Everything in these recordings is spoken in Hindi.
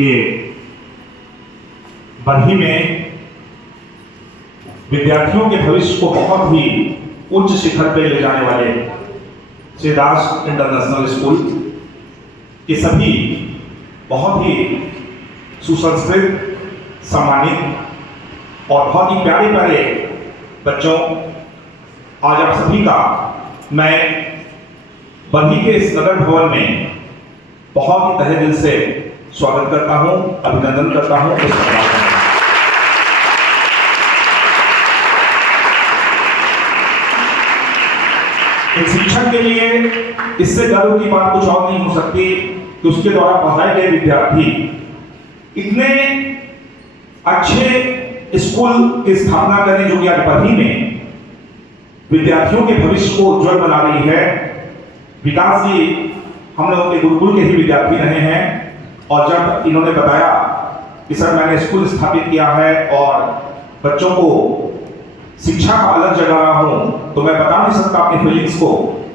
कि बरही में विद्यार्थियों के भविष्य को बहुत ही उच्च शिखर पे ले जाने वाले श्री दास इंटरनेशनल स्कूल के सभी बहुत ही सुसंस्कृत, सम्मानित और बहुत ही प्यारे प्यारे बच्चों, आज आप सभी का मैं बरही के इस नगर भवन में बहुत ही तहे दिल से स्वागत करता हूं, अभिनंदन करता हूं। एक शिक्षक के लिए इससे गर्व की बात कुछ और नहीं हो सकती कि उसके द्वारा पढ़ाए गए विद्यार्थी इतने अच्छे स्कूल की स्थापना करने जो कि आज बरही में विद्यार्थियों के भविष्य को उज्जवल बना रही है। विकास जी हम लोगों के गुरुकुल के ही विद्यार्थी रहे हैं और जब इन्होंने बताया कि सर मैंने स्कूल स्थापित किया है और बच्चों को शिक्षा का अलग जगह रहा हूं, तो मैं बता नहीं सकता अपनी फीलिंग्स को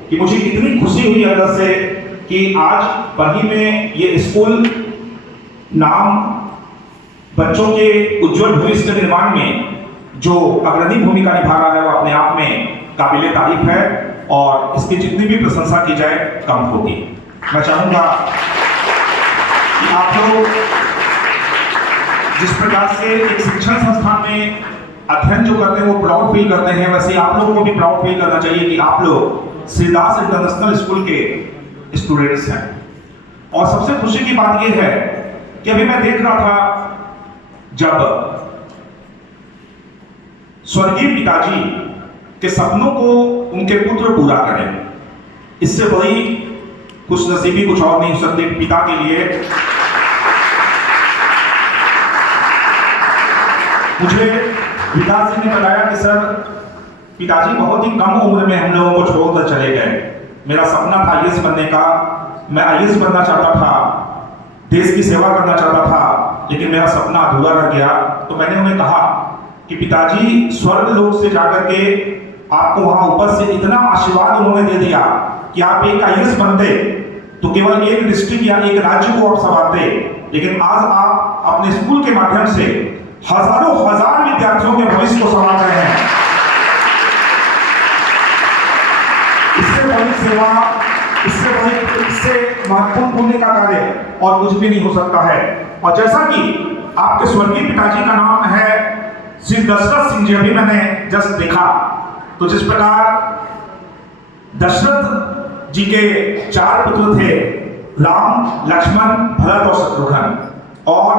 कि मुझे कितनी खुशी हुई अंदर से कि आज बरही में ये स्कूल नाम बच्चों के उज्जवल भविष्य के निर्माण में जो अग्रणी भूमिका निभा रहा है वो अपने आप में काबिले तारीफ है और इसकी जितनी भी प्रशंसा की जाए कम होगी। मैं चाहूंगा कि आप लोग जिस प्रकार से एक शिक्षण संस्थान में अध्ययन जो करते हैं वो प्राउड फील करते हैं, वैसे आप लोगों को भी प्राउड फील करना चाहिए कि आप लोग श्री दास इंटरनेशनल स्कूल के स्टूडेंट्स हैं। और सबसे खुशी की बात यह है कि अभी मैं देख रहा था जब स्वर्गीय पिताजी के सपनों को उनके पुत्र पूरा करें, इससे बड़ी खुशनसीबी कुछ और नहीं हो सकती पिता के लिए। मुझे विकास जी ने बताया कि सर पिताजी बहुत ही कम उम्र में हम लोगों को छोड़कर चले गए। मेरा सपना था आईएएस बनने का, मैं आईएएस बनना चाहता था, देश की सेवा करना चाहता था, लेकिन मेरा सपना अधूरा रह गया। तो मैंने उन्हें कहा कि पिताजी स्वर्ग लोक से जाकर के आपको वहां ऊपर से इतना आशीर्वाद उन्होंने दे दिया कि आप एक आईएएस बनते तो केवल एक डिस्ट्रिक्ट या एक राज्य को आप संभालते, लेकिन आज आप अपने स्कूल के माध्यम से हजारों हजार विद्यार्थियों के भविष्य को संभाल रहे हैं। इससे बड़ी सेवा, इससे महत्वपूर्ण पुण्य का कार्य और कुछ भी नहीं हो सकता है। और जैसा कि आपके स्वर्गीय पिताजी का नाम है श्री दशरथ सिंह जी, अभी मैंने जस्ट देखा तो जिस प्रकार दशरथ जी के 4 पुत्र थे, राम, लक्ष्मण, भरत और शत्रुघ्न। और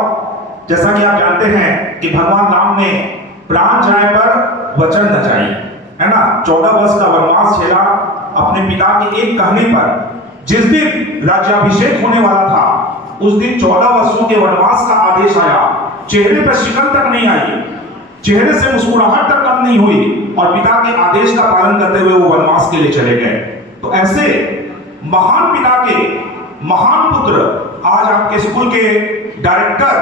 जैसा कि आप जानते हैं कि भगवान राम ने प्राण जाए पर वचन न जाए, है ना, 14 वर्ष का वनवास झेला अपने पिता के एक कहने पर। जिस दिन राज्याभिषेक होने वाला था उस दिन 14 वर्षों के वनवास का आदेश आया। चेहरे पर शिकन तक नहीं आई, चेहरे से मुस्कुराहट तक कम नहीं हुई और पिता के आदेश का पालन करते हुए वो वनवास के लिए चले गए। तो ऐसे महान पिता के महान पुत्र आज आपके स्कूल के डायरेक्टर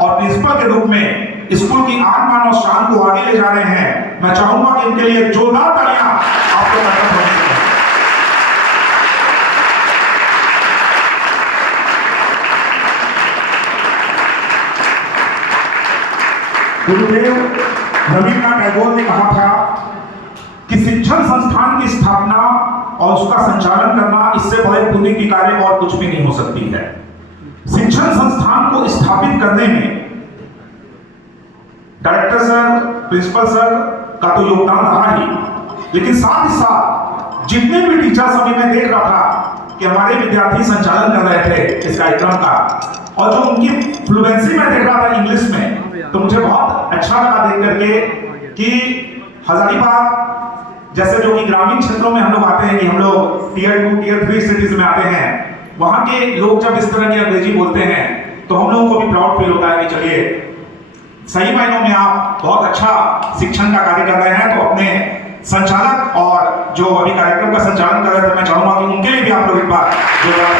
और प्रिंसिपल के रूप में स्कूल की आन बान और शान को आगे ले जा रहे हैं। मैं चाहूंगा कि इनके लिए जोरदार तालियां आपको करना होगी। गुरुदेव रविन्द्रनाथ टैगोर ने कहा था कि शिक्षण संस्थान की स्थापना और उसका संचालन करना इससे बड़े पुण्य की कार्य और कुछ भी नहीं हो सकती है। शिक्षण संस्थान को स्थापित करने में डायरेक्टर सर, प्रिंसिपल सर का तो योगदान रहा ही, लेकिन साथ ही साथ जितने भी टीचर्स अभी मैं देख रहा था कि हमारे विद्यार्थी संचालन कर रहे थे इस कार्यक्रम का, और जो उनकी फ्लुएंसी में देख रहा था इंग्लिश में, तो मुझे बहुत अच्छा लगा देख करके कि हजारीबाग जैसे जो कि ग्रामीण क्षेत्रों में हम लोग आते हैं कि हम लोग टियर 2, टियर 3 सिटीज में आते हैं, वहां के लोग जब इस तरह की अंग्रेजी बोलते हैं तो हम लोगों को भी प्राउड फील होता है कि चलिए सही मायनों में आप बहुत अच्छा शिक्षण का कार्य कर रहे हैं। तो अपने संचालक और जो अभी कार्यक्रम का संचालन कर रहे थे, मैं चाहूंगा कि उनके लिए भी आप लोग एक बार जोरदार